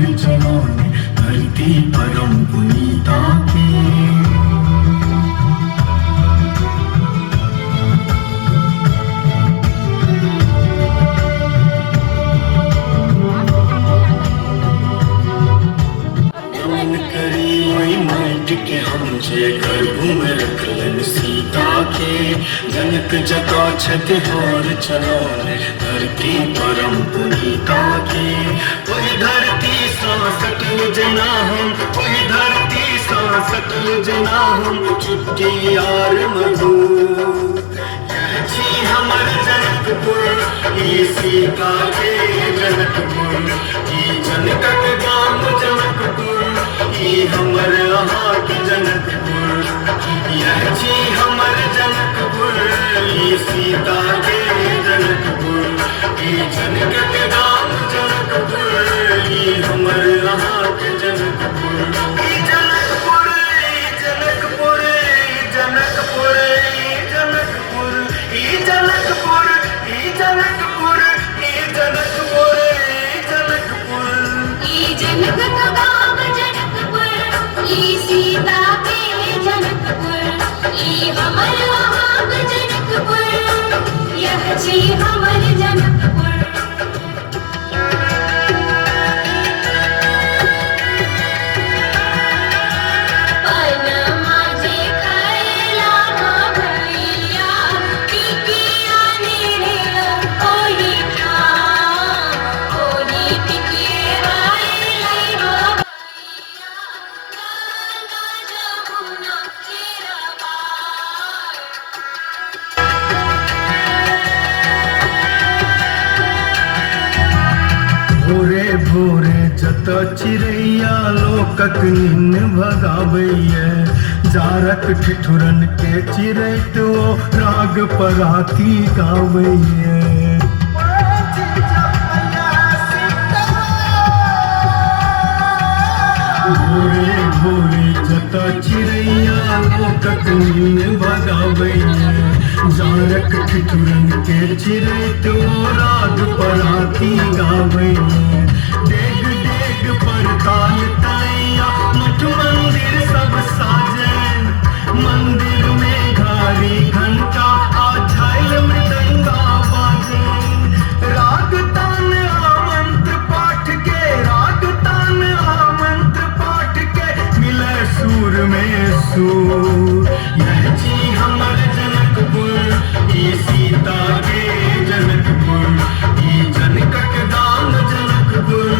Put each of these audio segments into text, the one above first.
हार चढ़ाने धरती परम पुनीता के। के हम जे गर्भ में रखलन सीता के, जनक जटा छत हार चलाने धरती परम पुनीता के। वही धरती सा सकल जना हम, वही धरती सा सकल जना हम, छुट्टी यार मधु यह जी हमर जनकपुर, ये सीता के जनकपुर, ये जनक गाम जनकपुर, ये हमर यहाँ के जनकपुर, यह जी हमर जनकपुर, ये सीता के जनकपुर, ये जनक के गाम जनकपुर, ये हमर यहाँ के जनकपुर। ये जनकपुर, ये जनकपुर, ये जनकपुर, ये जनकपुर, ये जनकपुर, ये जनकपुर, ये जनकपुर, ये जनकपुर, ये जनक का गाम जनकपुर, ये सीता के जनकपुर, ये हमर वहाँ के जनकपुर, यह जी हमर जनकपुर। भोरे भोरे जत चिड़ैया लोकक निन्न भगाबैया, जारक ठिठुरन के चिरैत ओ राग पराती गाबैया। भोरे भोरे जत चिड़ैया लोकक निन्न भगाबैया, जारक ठिठुरन के चिरैत ओ राग पराती गाबैया। डेग डेग पर ताल तैया मठ मंदिर सब साजे, मंदिर में घारी घंटा आ झाइल मृदंगा बाजे। राग तान आमंत्र पाठ के, राग तान आमंत्र पाठ के, मिले सूर में सूर, यह जी हमर जनकपुर, ये सीता के जनकपुर, ये जनक के दाम जनकपुर,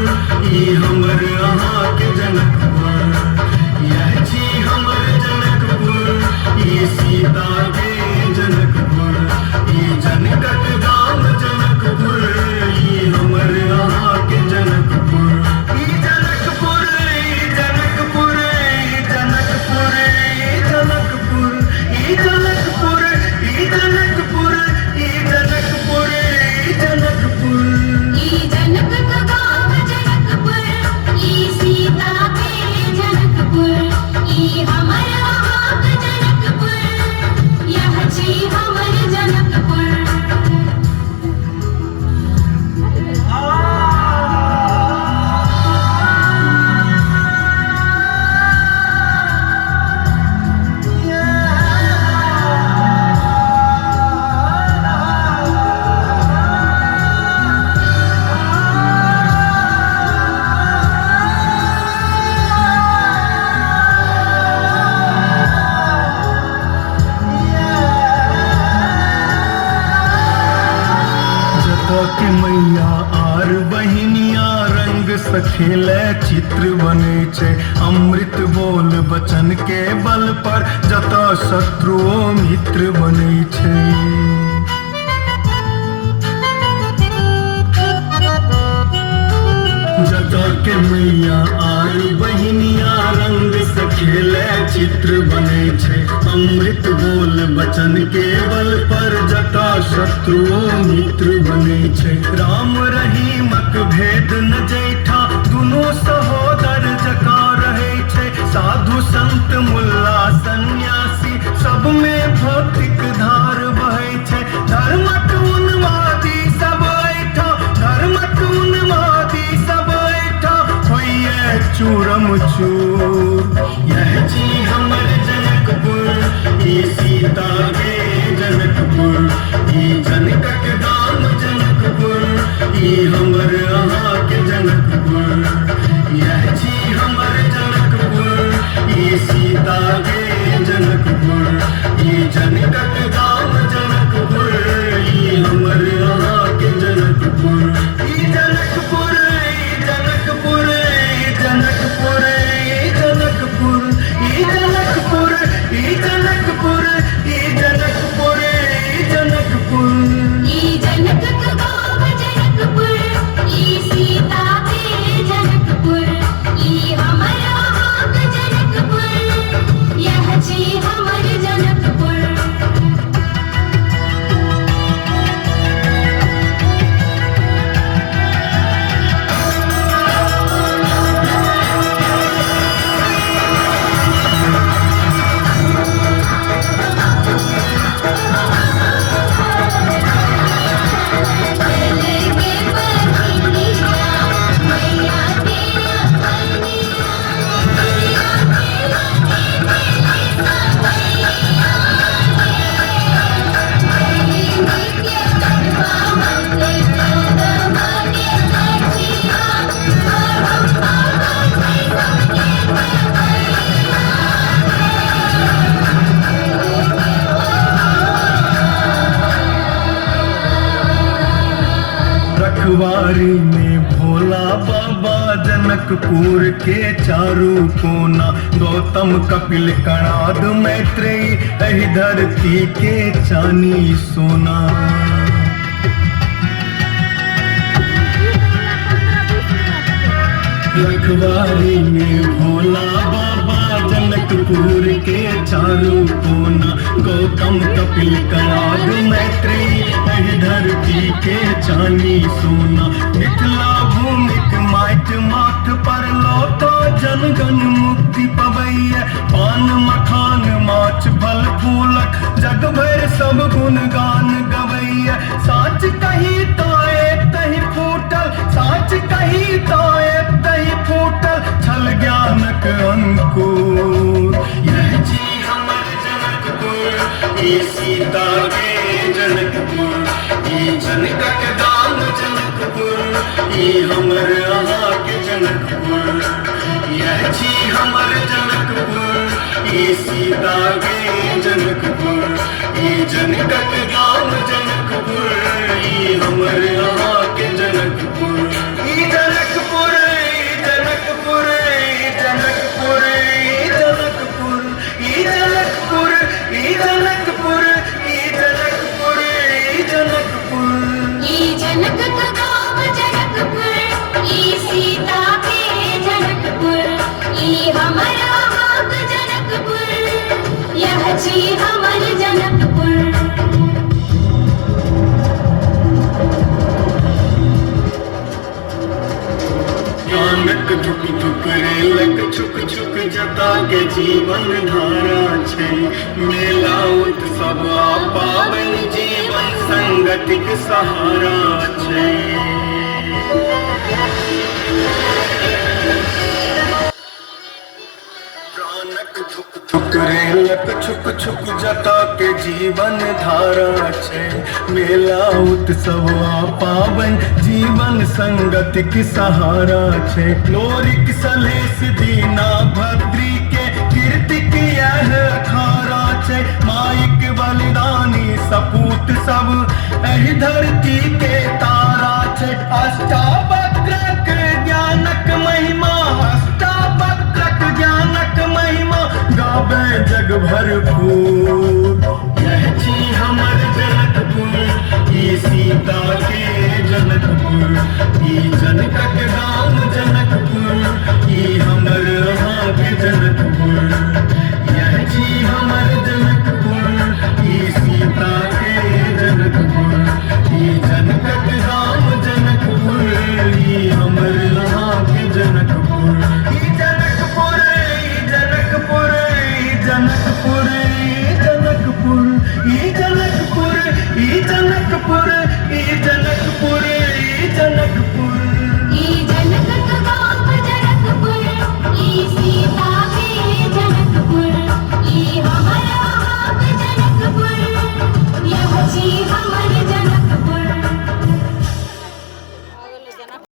ये हमर यहाँ के जनकपुर, यह जी हमर जनकपुर, ये सीता के जनकपुर, ये जनक के दाम जनकपुर, ये हमर यहाँ के जनकपुर। ये जनकपुर, ये जनकपुर, ये जनकपुर, ये जनकपुर, ये जनकपुर, ये जनकपुर, ये जनकपुर, ये जनकपुर, ये जनक का गाम जनकपुर, ये सीता के जनकपुर, ये हमर वहाँ के जनकपुर, यह जी हमर जनकपुर। के मैया आर बहिनिया रंग सखेले चित्र बने छे, अमृत बोल बचन के बल पर जता शत्रुओं मित्र बने छे। जटा के मैया आर बहिनिया रंग सखेले चित्र बने छे, अमृत बोल बचन के बल पर जटा शत्रुओं मित्र बने छे। राम रहीमक भेद न जैठा दुनो सहोदर जका रहे छे, साधु संत मुल्ला सन्यासी सब में भौतिक धार बहे छे। धर्मक उन्मादी सब ऐठा, धर्मक उन्मादी सब ऐठा, होई चूरम चूर। यह जी हमर जनकपुर ई सीता के जनकपुर, ई जनकक धाम जनकपुर, ई हमर अहाँ के जनकपुर। यह जी हमर जनकपुर ई सीता के जनकपुर, ई जनकक धाम जनकपुर, ई हमर अहाँ के जनकपुर। ई जनकपुर ई जनकपुर ई जनकपुर ई जनकपुर ई जनकपुर ई जनकपुर ई जनकपुर ई जनकपुर। ई जनकक गाँव जनकपुर, ई सीता के जनकपुर, ई हमर अहाँ के जनकपुर। यह छी हमर जनकपुर। रखवारी में भोला बाबा जनकपुर के चारू कोना, गौतम कपिल कणाद मैत्रेयी एहि धरती के चानी सोना। रखवारी में भोला बाबा जनकपुर के चारू कोना, गौतम कपिल कणाद मैत्रेयी एहि धरती के चानी सोना। मिथिला भूमिक माटि माथ पर लौटा जनगण मुक्ति पवैया, पान मखान माछ फल फूलक जग भर सब गुणगान गवैया। साच कही तो तही फूटल, साच कही तो तही फूटल छल ज्ञानक अंकुर। यह जी हमर जनकपुर ई सीता के जनकपुर, ई जनकक धाम जनकपुर, ई हमर अहाँ के जनकपुर। यह जी हमर जनकपुर ई सीता के जनकपुर, ई जनकक धाम जनकपुर, ई हमर अहाँ के जनकपुर। ई जनकपुर ई जनकपुर ई जनकपुर ई जनकपुर ई जनकपुर ई जनकपुर ई जनकपुर ई जनकपुर। ई जनकक गाँव जनकपुर, ई सीता के जनकपुर, ई हमर अहाँ के जनकपुर। यह छी हमर जनकपुर। ज्ञानक झुक झुक रेलक छुक छुक जता के जीवन धारा छै। मेला उत्सव आ पाबनि जीवन संगतिक सहारा छै। प्राणक धुक धुक रेलक छुक छुक जता के जीवन धारा छै। मेला उत्सव आ पाबन जीवन संगतिक सहारा छै। लोरिक सलेस दीना भद्री के कीर्तिक यह अखाड़ा छै। माइक बलिदानी सपूत सब एहि धरती के तारा छै। अष्टावक्रक ज्ञानक महिमा, अष्टावक्रक ज्ञानक महिमा गावे जग भरपूर। यह छी हमर जनकपुर ई सीता के जनकपुर, ई जनकक धाम जनकपुर, ई हमर अहाँ के जनकपुर। यह छी हमर जनकपुर ई सीता के जनकपुर, ई जनकक धाम जनकपुर, ई हमर अहाँ के जनकपुर। ई जनकपुर ई जनकपुर ई जनकपुर ई जनकपुर ई जनकपुर ई जनकपुर ई जनकपुर